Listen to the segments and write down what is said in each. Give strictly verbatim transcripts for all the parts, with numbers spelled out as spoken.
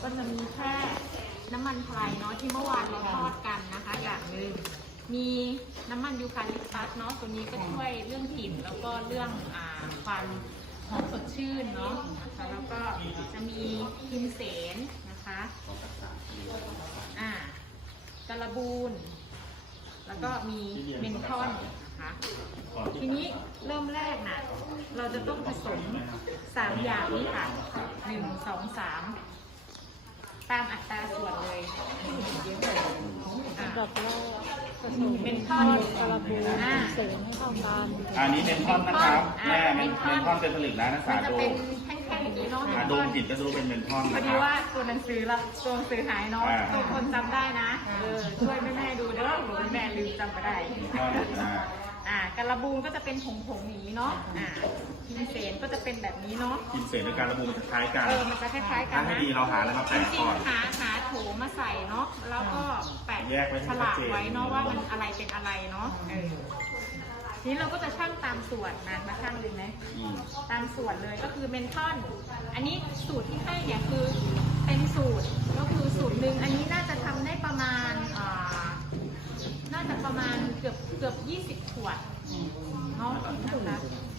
ก็จะมีแค่น้ำมันไพรเนาะที่เมื่อวานเราทอดกันนะคะอย่างหนึ่งมีน้ำมันยูคาลิปตัสเนาะตัวนี้ก็ช่วยเรื่องกลิ่นแล้วก็เรื่องอ่าความหอมสดชื่นเนาะนะคะแล้วก็จะมีกินเสนนะคะอ่ากระบูนแล้วก็มีเมนทอนนะคะทีนี้เริ่มแรกนะเราจะต้องผสมสามอย่างนี้ค่ะหนึ่งสองสามตามอัตราส่วนเลยดอกเล่ผสมเป็นท่อนกระบูนเสริมให้เข้ากันอันนี้เป็นท่อนนะครับแม่เป็นท่อนเป็นผลึกนะนักศึกษาดูเป็นแท่งๆอย่างนี้เนาะดูผิดก็ดูเป็นเป็นท่อนพอนะคดีรับว่าตัวหนังสือละตัวหนังสือหายเนาะตัวคนจำได้นะเออช่วยแม่แม่ดูเด้อหรือแม่ลืมจำไปได้ท่อนอ่าอ่ากระบูนก็จะเป็นผงผงอย่างนี้เนาะอ่าพิมเสนก็จะเป็นแบบนี้เนาะกินเศษด้วยการระบุมันจะคล้ายกันเออมันจะคล้ายๆกัถ้าน ให้นะดีเราหาอะไรมาจแปะริงก่อนๆหาหาโถมาใส่เนาะแล้วก็แปะแยกไว้ให้ฉชัดลากเจนไว้เนาะว่ามันอะไรเป็นอะไรเนาะเออทีนี้เราก็จะชั่งตามส่วนนะมาชั่งเลยไหมอืมตามส่วนเลยก็คือเมนทอนอันนี้สูตรที่ให้เนี่ยคือเป็นสูตรก็คือสูตรหนึ่งอันนี้น่าจะทำได้ประมาณอ่าน่าจะประมาณเกือบเกือบยี่สิบขวดเนาะนะคะ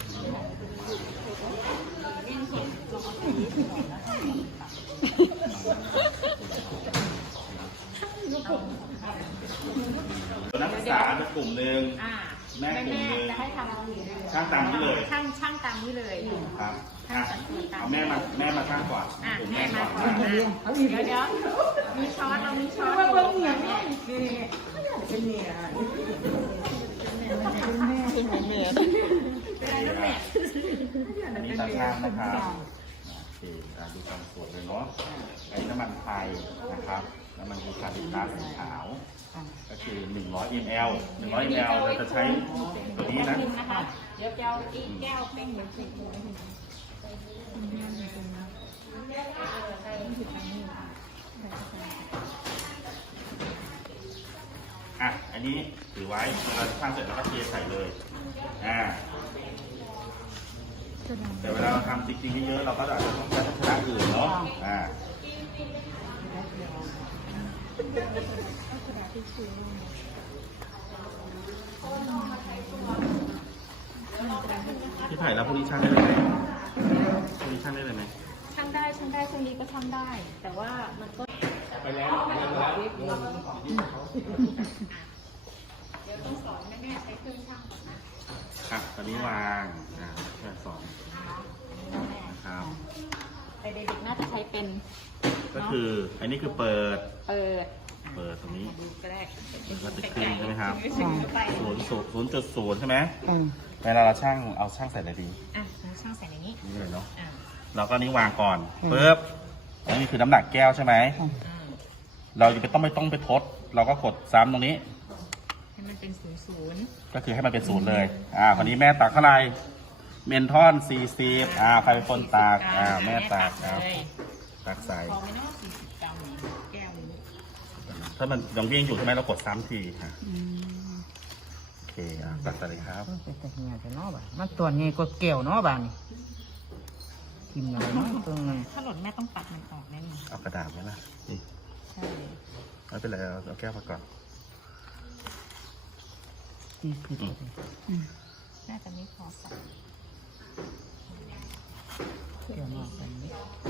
นักศึกษาเป็นกลุ่มหนึ่งอ่าแม่กลุ่มหนึ่งจะให้ทำช่างตามนี้เลยช่างช่างตามนี้เลยครับอ่ะเอาแม่มาแม่มาช่างก่อนอ่ะกลุ่มแม่แม่มาก่อนก่อนนะนะเดี๋ยวเดี๋ยวมีช้อนเรามีช้อนอยู่นี่เป็นเมียเป็นแม่เป็นแม่เป็นแม่อันนี้ตาช่างนะครับโอเคอ่ะดูตามส่วนเลยเนาะอันนี้น้ำมันไทยนะครับน้ำมันยูคาลิปตัสสีขาวก็คือหนึ่งร้อยมิลลิลิตรหนึ่งร้อยมิลลิลิตรเราจะใช้ตัวนี้นะเดี๋ยวจะเอาอีกแก้วเป้งเหมือนสิอ่ะอันนี้ถือไว้เวลาช่างเสร็จแล้วก็เทใส่เลยอ่าแต่เวลาเราทำจริงๆเยอะๆเราก็อาจจะต้องใช้ภาชนะอื่นเนาะอ่าพี่ไผ่แล้วพวกนี้ช่างได้เลยไหมพวกนี้ช่างได้เลยไหมช่างได้ช่างได้ช่วงนี้ก็ช่างได้ แต่ว่ามันก็ไปแล้วไปแล้วเดี๋ยวต้องสอนแม่แม่ใช้เครื่องช่างก่อนนะอ่ะตอนนี้วางอ่าแค่สองนะครับแต่เด็กๆน่าจะใช้เป็นก็คืออันนี้คือเปิดเปิดเปิดตรงนี้ดูก็ได้มันก็จะขึ้นใช่ไหมครับถึงไปศูนย์ศูนย์ศูนย์จุดศูนย์ใช่ไหมเวลาเราช่างเอาช่างใส่อะไรดีอ่ะแล้วช่างใส่ในนี้นี่เลยเนาะอ่าเราก็นี่วางก่อนปึ๊บอันนี้คือน้ำหนักแก้วใช่ไหมอ่าเราจะไม่ต้องไม่ต้องไปทด เราก็กดซ้ำตรงนี้ให้มันเป็นศูนย์ศูนย์ก็คือให้มันเป็นศูนย์เลย อ่าคนนี้แม่ตักเท่าไหร่เมนทอนสี่สิบอ่าใครเป็นคนตักอ่าแม่ตักอ่าเลยตักใส่พอไหมเนาะสี่สิบกรัมแก้วนี้ถ้ามันยังเวี่ยงอยู่ใช่ไหมเรากดซ้ำทีค่ะโอเคอ่ะตักใส่เลยครับเป็นแต่เหี้ยแต่เนาะบ่ามันตัวนี้ก็เกี่ยวเนาะบ้านี่กินอะไรเนาะตรงนี้ถ้าหล่นแม่ต้องปัดมันออกแน่นอนเอากระดาษไหมล่ะนี่ใช่ไม่เป็นไรเอาเอาแก้วมาก่อนตีผิดเลยน่าจะไม่พอใส่เกี่ยวมากแบบนี้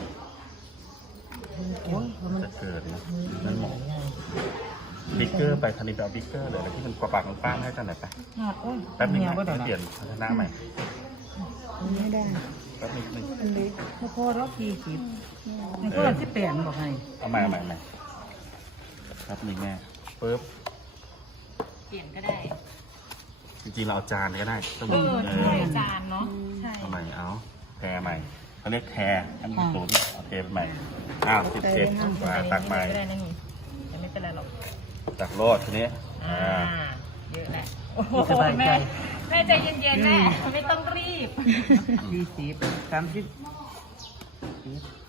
โอ้ยมันจะเกิดนะนั่นหมอบิ๊กเกอร์ไปทันทีไปเอาบิ๊กเกอร์เลยอะไรที่มันกระปากมันป้านให้กันหน่อยไปหาโอ้ยแป๊บนึงเมียนะบ่ได้เปลี่ยนภาชนะใหม่ไม่ได้แป๊บนึงนึงอันเล็กไม่พอแล้วสี่สิบมันก็ที่แปดบอกให้เอาใหม่เอาใหม่เอาใหม่แป๊บนึงแม่ปึ๊บเปลี่ยนก็ได้จริงๆเราเอาจานก็ได้ต้องเอมีอเอใช่อจานเนาะใช่เอาใหม่เอาแพรใหม่เขาเรียกแพรอันนี้ศูนย์เอาเทปใหม่อ้าวสิบเจ็ดมาตักใหม่ก็ได้นะนี่แต่ไม่เป็นไรหรอกตักโลดทีนี้อ่าอ่าเยอะแหละโอ้โหแม่แม่ใจเย็นๆแม่ไม่ต้องรีบสี่สิบสามสิบ